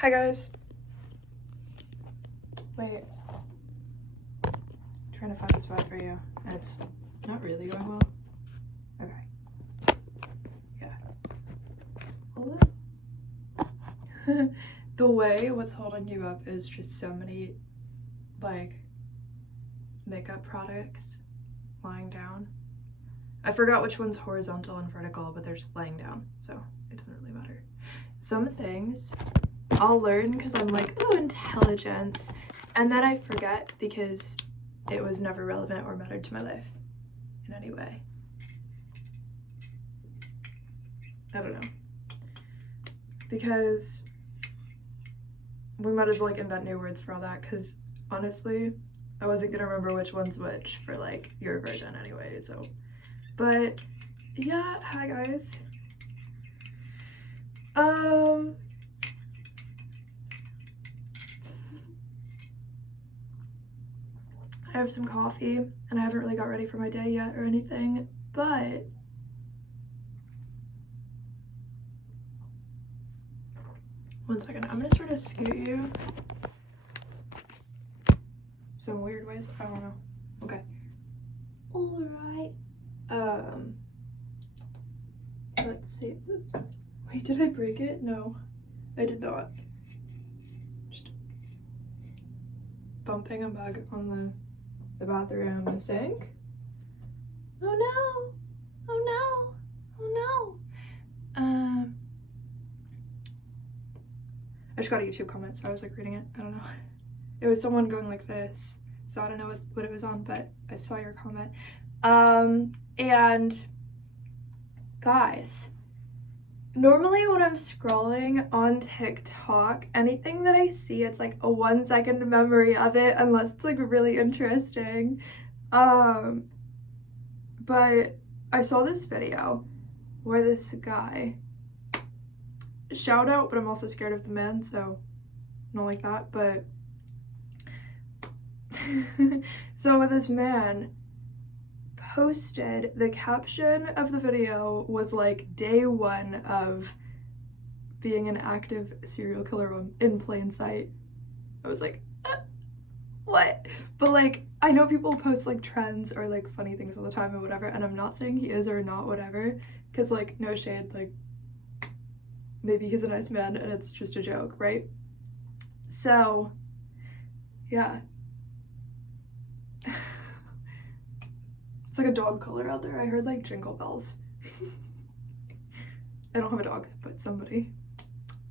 Hi guys. Wait. I'm trying to find a spot for you. And it's not really going well. Okay. Yeah. The way what's holding you up is just so many like makeup products lying down. I forgot which one's horizontal and vertical, but they're just laying down, so it doesn't really matter. Some things I'll learn because I'm like, oh, intelligence, and then I forget because it was never relevant or mattered to my life in any way. I don't know. Because we might as well like invent new words for all that, because honestly, I wasn't gonna remember which one's which for like your version anyway, so. But yeah, hi guys. I have some coffee and I haven't really got ready for my day yet or anything, but one second, I'm gonna sort of scoot you some weird ways. I don't know. Okay. Alright. Let's see. Oops. Wait, did I break it? No, I did not. Just bumping a mug on the bathroom sink. Oh no! Oh no! Oh no! I just got a YouTube comment, so I was like reading it. I don't know. It was someone going like this, so I don't know what it was on, but I saw your comment. And guys, normally when I'm scrolling on TikTok, anything that I see, it's like a 1 second memory of it, unless it's like really interesting. But I saw this video where this guy, shout out, but I'm also scared of the men, so not like that, but so this man posted, the caption of the video was like, day 1 of being an active serial killer in plain sight. I was like, what? But like, I know people post like trends or like funny things all the time and whatever, and I'm not saying he is or not whatever, because like, no shade, like maybe he's a nice man and it's just a joke, right? So yeah. It's like a dog color out there. I heard like jingle bells. I don't have a dog, but somebody.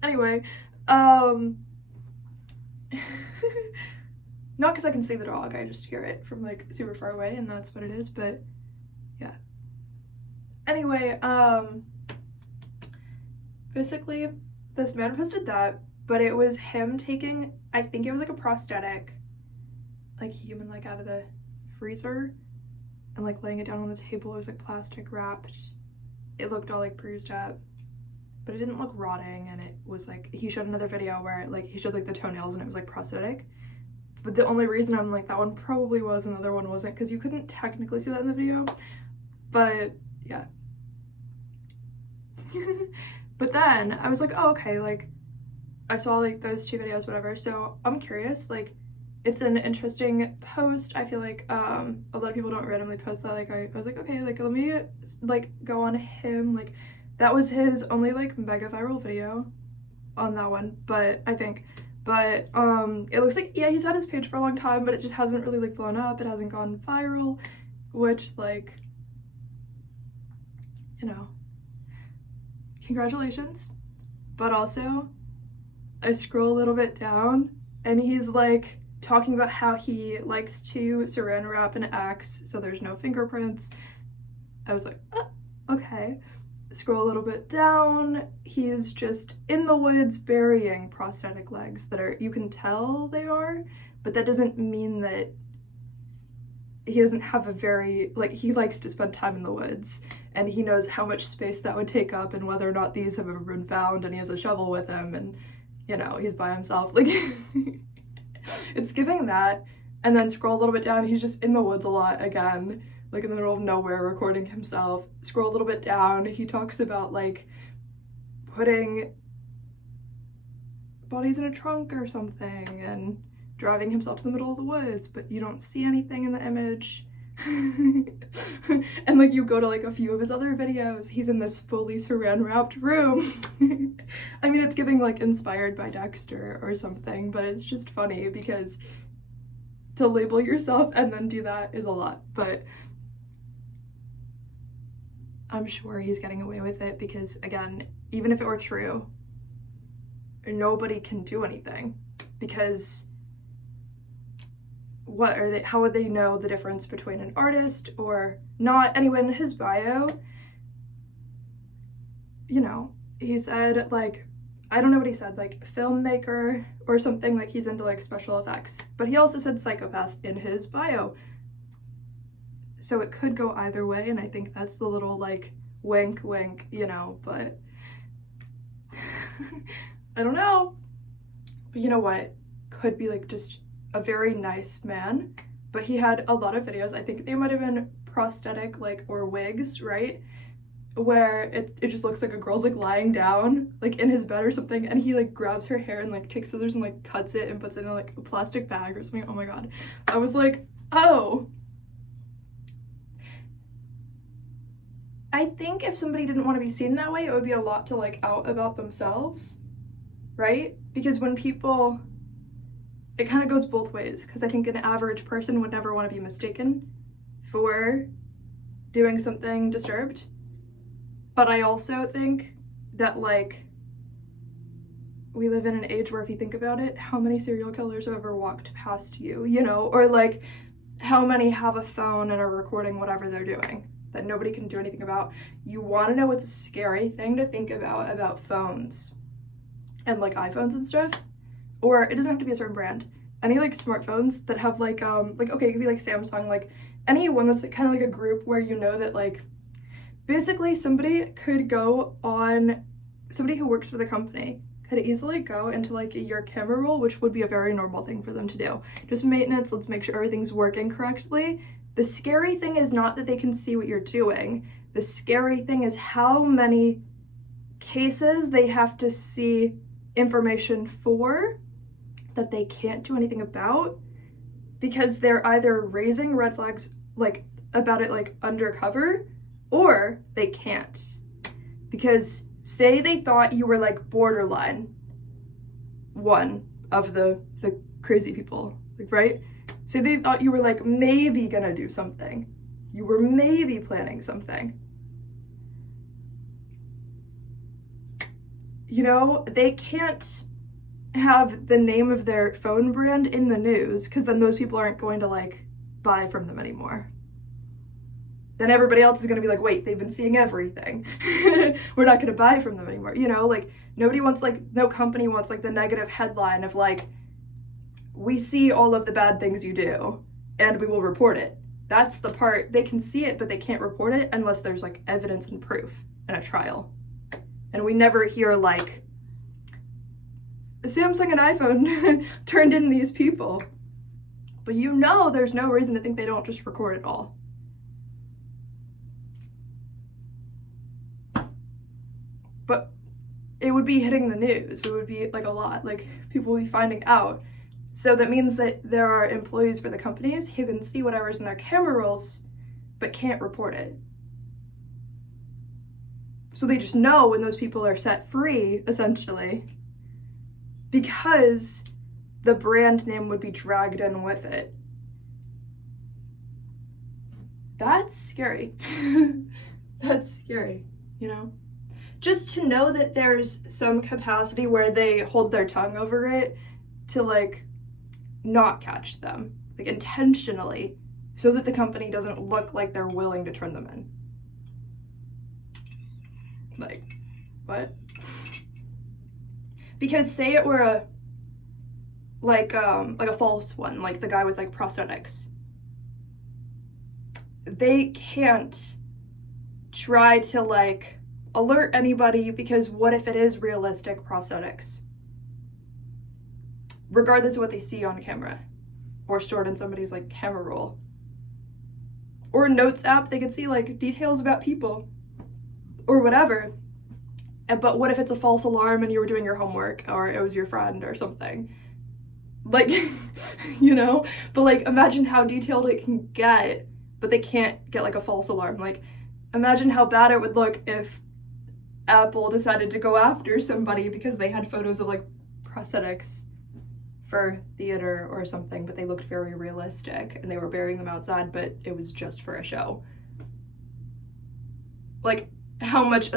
Anyway, not because I can see the dog, I just hear it from like super far away and that's what it is, but yeah. Anyway, basically this man posted that, but it was him taking, I think it was like a prosthetic, like human, like out of the freezer and like laying it down on the table. It was like plastic wrapped. It looked all like bruised up, but it didn't look rotting, and it was like, he showed another video where like he showed like the toenails and it was like prosthetic. But the only reason I'm like, that one probably was and the other one wasn't, because you couldn't technically see that in the video. But yeah. But then I was like, oh, okay, like I saw like those 2 videos, whatever, so I'm curious, like it's an interesting post. I feel like a lot of people don't randomly post that. Like I was like, okay, like let me like go on him, like that was his only like mega viral video on that one, but I think, but it looks like, yeah, he's had his page for a long time, but it just hasn't really like blown up. It hasn't gone viral, which like, you know, congratulations. But also I scroll a little bit down and he's like talking about how he likes to saran wrap an axe so there's no fingerprints. I was like, oh, okay. Scroll a little bit down, he's just in the woods burying prosthetic legs that are, you can tell they are, but that doesn't mean that he doesn't have a very, like, he likes to spend time in the woods and he knows how much space that would take up and whether or not these have ever been found, and he has a shovel with him and, you know, he's by himself, like it's giving that. And then scroll a little bit down, he's just in the woods a lot again, like in the middle of nowhere recording himself. Scroll a little bit down, he talks about like putting body's in a trunk or something and driving himself to the middle of the woods, but you don't see anything in the image. And like you go to like a few of his other videos, he's in this fully saran wrapped room. I mean, it's giving like inspired by Dexter or something, but it's just funny because to label yourself and then do that is a lot. But I'm sure he's getting away with it because, again, even if it were true, nobody can do anything because how would they know the difference between an artist or not? Anyway, in his bio, you know, he said like, I don't know what he said, like filmmaker or something, like he's into like special effects, but he also said psychopath in his bio. So it could go either way, and I think that's the little like wink wink, you know, but I don't know. But you know what? Could be like just a very nice man, but he had a lot of videos, I think they might have been prosthetic like or wigs, right? Where it just looks like a girl's like lying down like in his bed or something, and he like grabs her hair and like takes scissors and like cuts it and puts it in like a plastic bag or something. Oh my god. I was like, oh. I think if somebody didn't want to be seen that way, it would be a lot to like out about themselves, right? Because when people, it kind of goes both ways, because I think an average person would never want to be mistaken for doing something disturbed. But I also think that like we live in an age where if you think about it, how many serial killers have ever walked past you, you know, or like how many have a phone and are recording whatever they're doing that nobody can do anything about. You want to know what's a scary thing to think about phones and like iPhones and stuff, or it doesn't have to be a certain brand, any like smartphones that have like okay, it could be like Samsung, like any one that's like, kind of like a group where you know that like basically somebody who works for the company could easily go into like your camera roll, which would be a very normal thing for them to do. Just maintenance, let's make sure everything's working correctly. The scary thing is not that they can see what you're doing. The scary thing is how many cases they have to see information for that they can't do anything about because they're either raising red flags like about it like undercover, or they can't. Because say they thought you were like borderline one of the crazy people, like, right? Say they thought you were like maybe gonna do something. You were maybe planning something. You know, they can't have the name of their phone brand in the news because then those people aren't going to like buy from them anymore. Then everybody else is going to be like, wait, they've been seeing everything. We're not going to buy from them anymore. You know, like nobody wants like, no company wants like the negative headline of like, we see all of the bad things you do and we will report it. That's the part, they can see it, but they can't report it unless there's like evidence and proof and a trial. And we never hear like, Samsung and iPhone turned in these people. But you know there's no reason to think they don't just record it all. But it would be hitting the news. It would be like a lot, like people would be finding out. So that means that there are employees for the companies who can see whatever's in their camera rolls, but can't report it. So they just know when those people are set free, essentially, because the brand name would be dragged in with it. That's scary. That's scary, you know? Just to know that there's some capacity where they hold their tongue over it to like not catch them, like intentionally, so that the company doesn't look like they're willing to turn them in. Like, what? Because say it were a false one, like the guy with like prosthetics. They can't try to like alert anybody because what if it is realistic prosthetics? Regardless of what they see on camera or stored in somebody's like camera roll. Or notes app, they could see like details about people or whatever. But what if it's a false alarm and you were doing your homework, or it was your friend or something? Like, you know? But like, imagine how detailed it can get, but they can't get like a false alarm. Like, imagine how bad it would look if Apple decided to go after somebody because they had photos of like prosthetics for theater or something, but they looked very realistic and they were burying them outside, but it was just for a show. Like, how much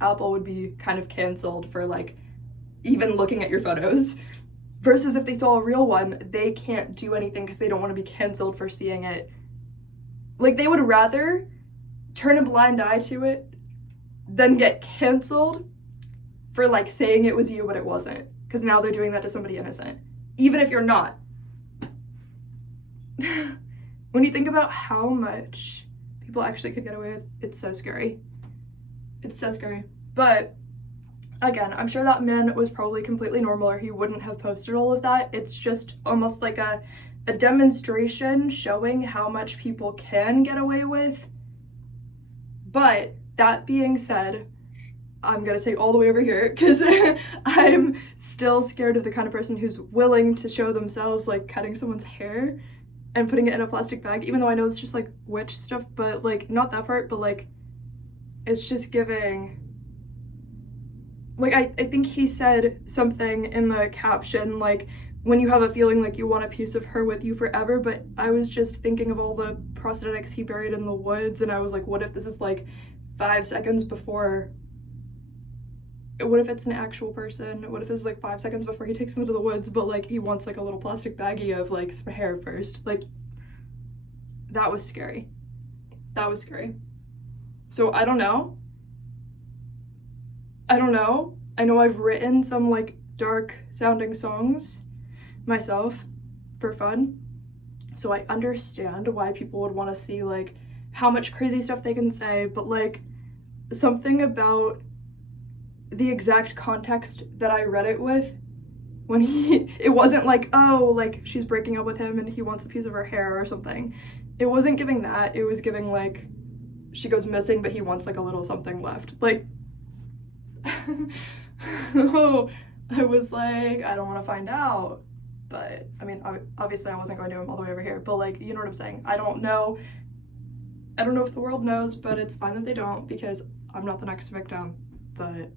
Apple would be kind of canceled for like even looking at your photos, versus if they saw a real one, they can't do anything because they don't want to be canceled for seeing it. Like, they would rather turn a blind eye to it than get canceled for like saying it was you but it wasn't, because now they're doing that to somebody innocent, even if you're not. When you think about how much people actually could get away with, it's so scary. It's so scary. But again, I'm sure that man was probably completely normal or he wouldn't have posted all of that. It's just almost like a demonstration showing how much people can get away with. But that being said, I'm gonna say all the way over here because I'm still scared of the kind of person who's willing to show themselves like cutting someone's hair and putting it in a plastic bag, even though I know it's just like witch stuff, but like not that part, but like it's just giving. Like, I think he said something in the caption like, when you have a feeling like you want a piece of her with you forever, but I was just thinking of all the prosthetics he buried in the woods, and I was like, what if this is like 5 seconds before, what if it's an actual person? What if this is like 5 seconds before he takes them to the woods, but like he wants like a little plastic baggie of like some hair first? Like, that was scary. That was scary. So I don't know. I know I've written some like dark sounding songs myself for fun, so I understand why people would want to see like how much crazy stuff they can say, but like something about the exact context that I read it with, when it wasn't like, oh, like she's breaking up with him and he wants a piece of her hair or something. It wasn't giving that. It was giving like she goes missing but he wants like a little something left. Like, oh, I was like, I don't want to find out. But I mean, obviously I wasn't going to him all the way over here, but like, you know what I'm saying? I don't know if the world knows, but it's fine that they don't, because I'm not the next victim. But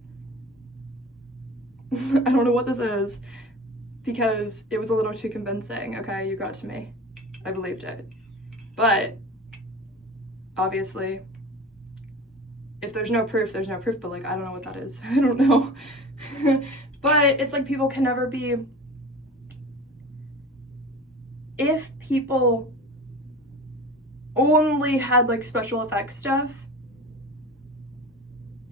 I don't know what this is, because it was a little too convincing. Okay, you got to me. I believed it. But obviously, if there's no proof, there's no proof, but like, I don't know what that is. I don't know. But it's like, people can never be, if people only had like special effects stuff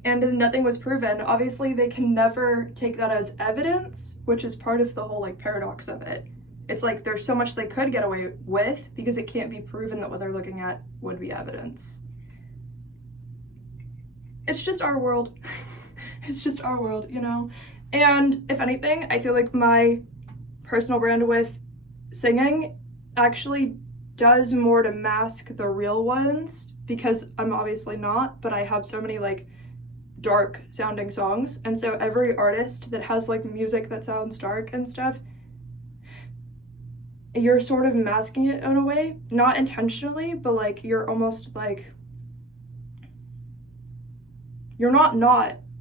and nothing was proven, obviously they can never take that as evidence, which is part of the whole like paradox of it. It's like, there's so much they could get away with because it can't be proven that what they're looking at would be evidence. It's just our world. It's just our world, you know? And if anything, I feel like my personal brand with singing actually does more to mask the real ones, because I'm obviously not, but I have so many like dark sounding songs, and so every artist that has like music that sounds dark and stuff, you're sort of masking it in a way, not intentionally, but like you're almost like, you're not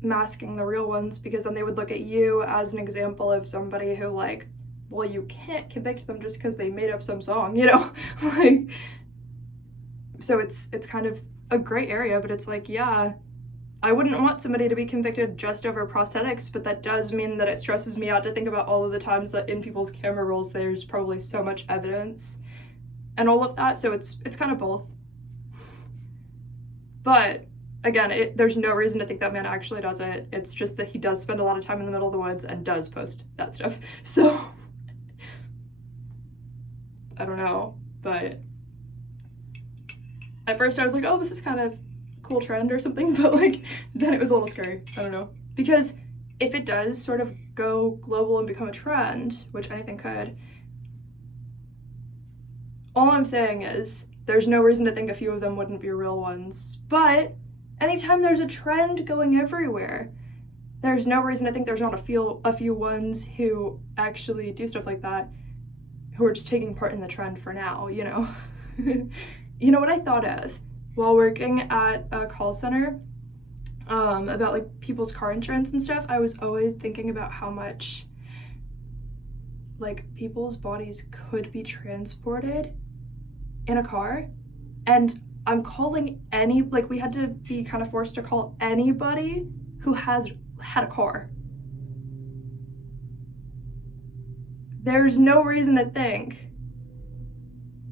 masking the real ones, because then they would look at you as an example of somebody who like, well, you can't convict them just because they made up some song, you know? Like, so it's kind of a gray area, but it's like, yeah, I wouldn't want somebody to be convicted just over prosthetics, but that does mean that it stresses me out to think about all of the times that in people's camera rolls there's probably so much evidence and all of that, so it's kind of both. But again, there's no reason to think that man actually does it. It's just that he does spend a lot of time in the middle of the woods and does post that stuff. So I don't know, but at first I was like, oh, this is kind of cool trend or something, but like then it was a little scary. I don't know, because if it does sort of go global and become a trend, which anything could, all I'm saying is there's no reason to think a few of them wouldn't be real ones. But Anytime there's a trend going everywhere, there's no reason to think there's not a few ones who actually do stuff like that, who are just taking part in the trend for now, you know? You know what I thought of while working at a call center about like people's car insurance and stuff? I was always thinking about how much like people's bodies could be transported in a car, and I'm calling we had to be kind of forced to call anybody who has had a car. There's no reason to think,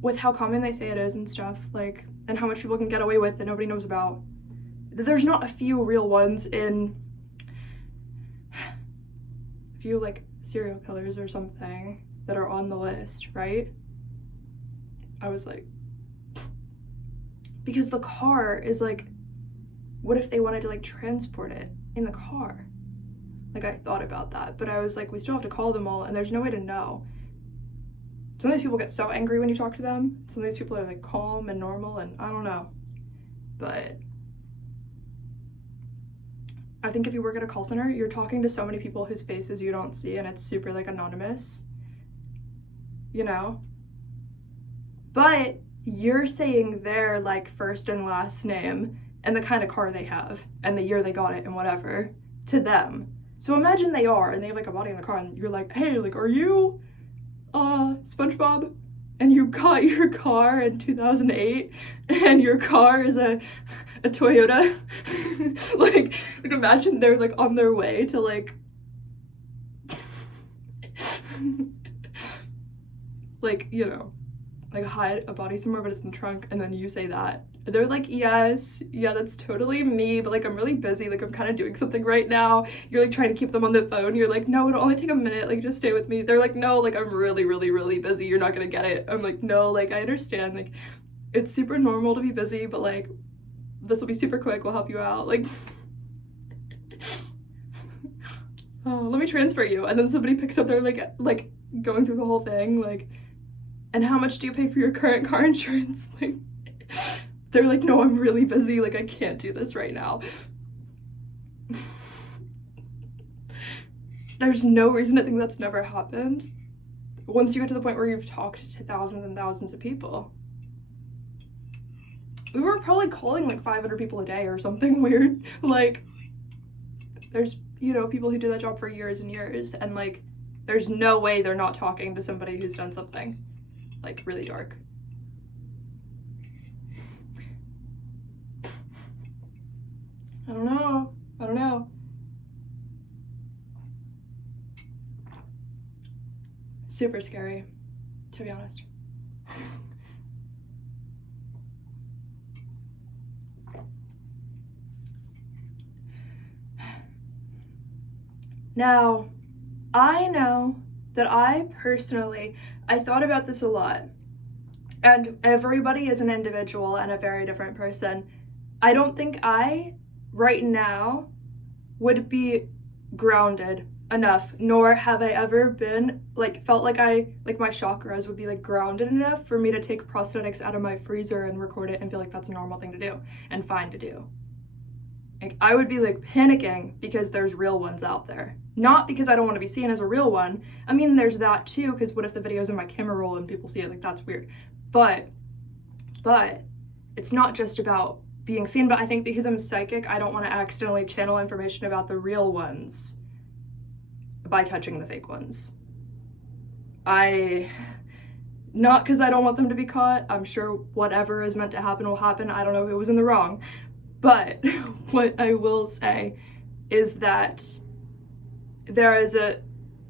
with how common they say it is and stuff, like, and how much people can get away with that nobody knows about, that there's not a few real ones in, a few like serial killers or something that are on the list, right? I was like, because the car is like, what if they wanted to like transport it in the car? Like, I thought about that, but I was like, we still have to call them all, and there's no way to know. Some of these people get so angry when you talk to them. Some of these people are like calm and normal, and I don't know. But I think if you work at a call center, you're talking to so many people whose faces you don't see, and it's super like anonymous, you know? But you're saying their like first and last name and the kind of car they have and the year they got it and whatever to them. So imagine they are, and they have like a body in the car, and you're like, hey, like, are you SpongeBob? And you got your car in 2008, and your car is a Toyota. like imagine they're like on their way to like like, you know, like hide a body somewhere, but it's in the trunk, and then you say that. They're like, yes, yeah, that's totally me, but like I'm really busy, like I'm kind of doing something right now. You're like trying to keep them on the phone. You're like, no, it'll only take a minute, like just stay with me. They're like, no, like I'm really, really, really busy. You're not gonna get it. I'm like, no, like I understand, like it's super normal to be busy, but like this will be super quick, we'll help you out. Like, oh, let me transfer you. And then somebody picks up, they're like going through the whole thing, like, and how much do you pay for your current car insurance? Like, they're like, no, I'm really busy, like I can't do this right now. There's no reason to think that's never happened once you get to the point where you've talked to thousands and thousands of people. We were probably calling like 500 people a day or something weird. Like, there's, you know, people who do that job for years and years, and like there's no way they're not talking to somebody who's done something like really dark. I don't know. Super scary, to be honest. Now, I know that I thought about this a lot, and everybody is an individual and a very different person. I don't think I, right now, would be grounded enough, nor have I ever been, like, felt like my chakras would be, like, grounded enough for me to take prosthetics out of my freezer and record it and feel like that's a normal thing to do and fine to do. Like, I would be, like, panicking because there's real ones out there. Not because I don't want to be seen as a real one. I mean, there's that too, because what if the video's in my camera roll and people see it? Like, that's weird. But it's not just about being seen, but I think because I'm psychic, I don't want to accidentally channel information about the real ones by touching the fake ones. Not because I don't want them to be caught. I'm sure whatever is meant to happen will happen. I don't know who was in the wrong. But what I will say is that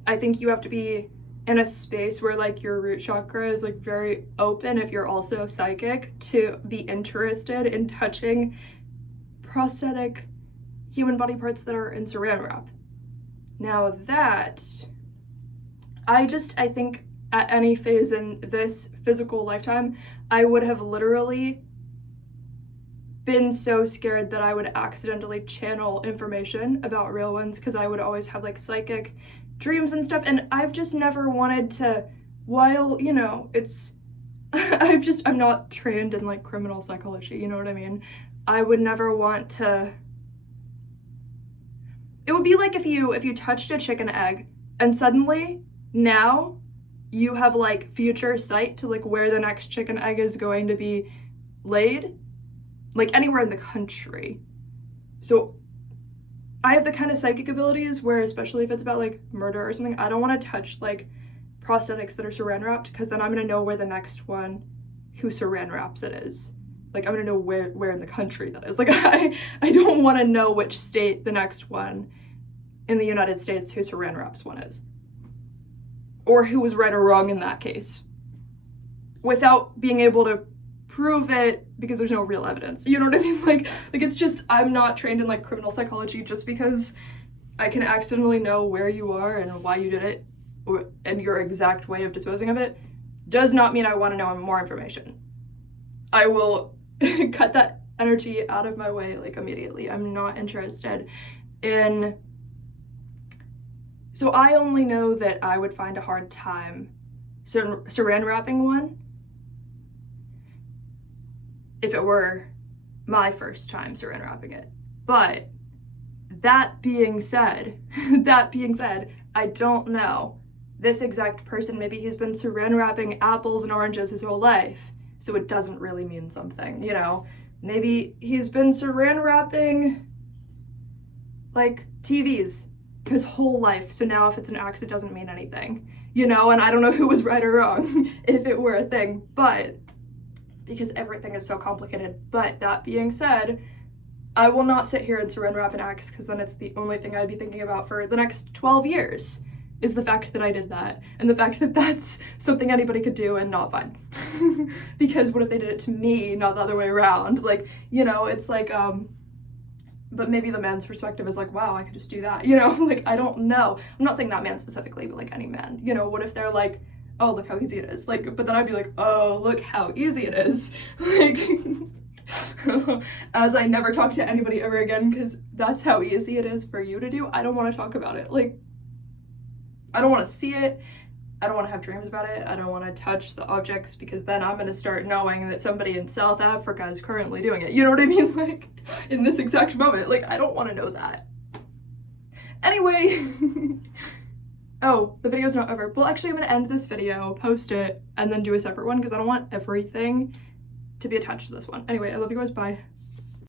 I think you have to be in a space where like your root chakra is like very open if you're also psychic to be interested in touching prosthetic human body parts that are in saran wrap. Now that, I think at any phase in this physical lifetime, I would have literally been so scared that I would accidentally channel information about real ones, because I would always have like psychic dreams and stuff, and I've just never wanted to, while, you know, it's I'm not trained in like criminal psychology, you know what I mean? I would never want to. It would be like if you touched a chicken egg and suddenly now you have like future sight to like where the next chicken egg is going to be laid, like anywhere in the country. So I have the kind of psychic abilities where, especially if it's about like murder or something, I don't want to touch like prosthetics that are saran wrapped, because then I'm gonna know where the next one who saran wraps it is. Like, I'm gonna know where in the country that is. Like, I don't want to know which state the next one in the United States who saran wraps one is, or who was right or wrong in that case, without being able to prove it because there's no real evidence. You know what I mean? Like it's just, I'm not trained in like criminal psychology. Just because I can accidentally know where you are and why you did it and your exact way of disposing of it does not mean I want to know more information. I will cut that energy out of my way like immediately. I'm not interested in. So I only know that I would find a hard time saran wrapping one if it were my first time saran wrapping it. But that being said, I don't know. This exact person, maybe he's been saran wrapping apples and oranges his whole life, so it doesn't really mean something, you know? Maybe he's been saran wrapping like TVs his whole life, so now if it's an axe, it doesn't mean anything, you know? And I don't know who was right or wrong if it were a thing, but because everything is so complicated. But that being said, I will not sit here and saran wrap an axe, because then it's the only thing I'd be thinking about for the next 12 years is the fact that I did that, and the fact that that's something anybody could do and not fine. Because what if they did it to me, not the other way around? Like, you know, it's like, but maybe the man's perspective is like, wow, I could just do that, you know? Like, I don't know. I'm not saying that man specifically, but like any man, you know, what if they're like, oh, look how easy it is. Like, but then I'd be like, oh, look how easy it is. Like, as I never talk to anybody ever again, because that's how easy it is for you to do. I don't want to talk about it. Like, I don't want to see it. I don't want to have dreams about it. I don't want to touch the objects, because then I'm going to start knowing that somebody in South Africa is currently doing it. You know what I mean? Like, in this exact moment. Like, I don't want to know that. Anyway. Oh, the video's not over. Well, actually, I'm going to end this video, post it, and then do a separate one, because I don't want everything to be attached to this one. Anyway, I love you guys. Bye.